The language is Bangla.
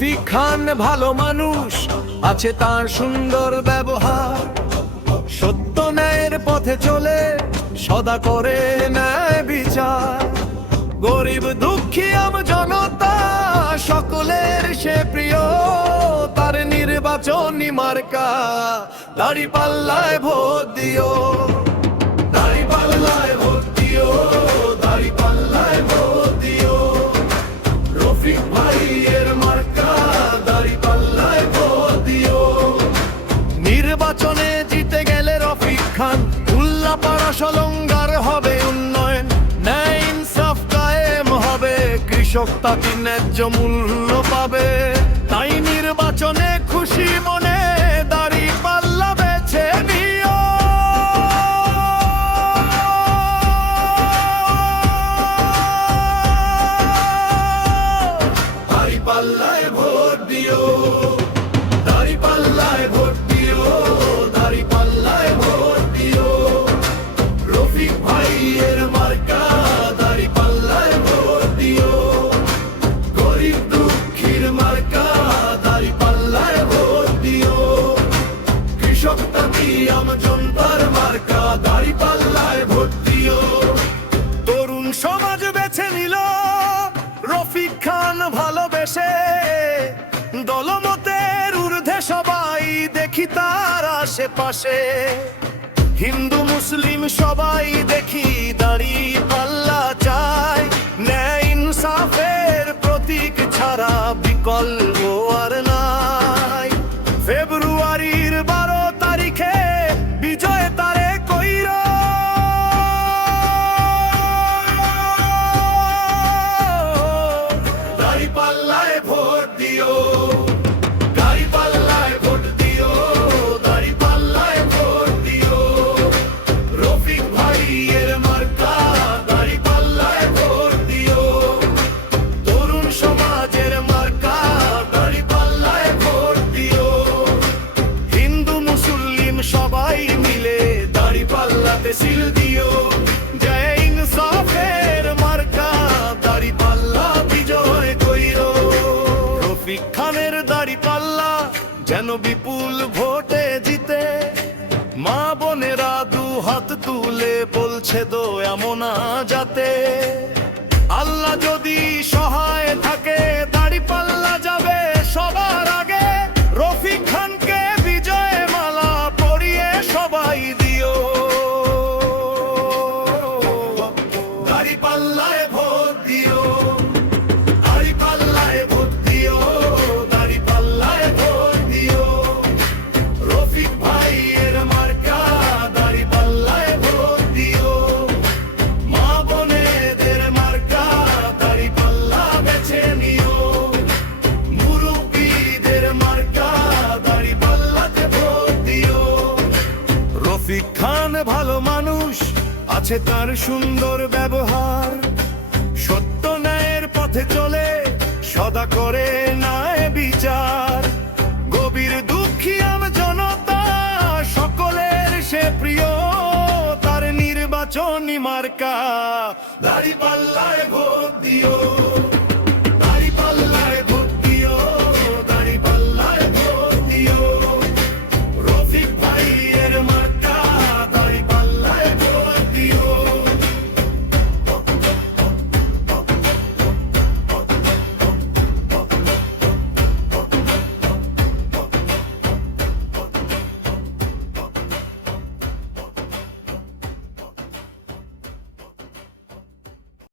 রফিক খান ভালো মানুষ, আছে তার সুন্দর ব্যবহার। সত্য ন্যায়ের পথে চলে, সদা করে ন্যায় বিচার। গরিব দুঃখী আম জনতা, সকলের সে প্রিয়। তার নির্বাচনী মার্কা দাড়ি পাল্লায় ভোট দিও। নির্বাচনে জিতে গেলে রফিক খান। উল্লাপাড়া সলঙ্গার হবে উন্নয়ন। ন্যায় ইনসাফ কায়েম হবে। কৃষক তাকে ন্যায্য মূল্য পাবে। তাই নির্বাচনে খুশি মনে দাড়ি দলমতের ঊর্ধ্বে সবাই দেখি তার আশেপাশে। হিন্দু মুসলিম সবাই দেখি যেন বিপুল ভোটে জিতে। মা বোনেরা দু হাত তুলে বলছে দো এমন যাতে আল্লাহ যদি রফিক খান ভালো মানুষ, আছে তার সুন্দর ব্যবহার। সত্য ন্যায়ের পথে চলে, সদা করে ন্যায় বিচার। গভীর দুঃখী আম জনতা, সকলের সে প্রিয়। তার নির্বাচনী মার্কা দাড়ি পাল্লায় ভোট দিও।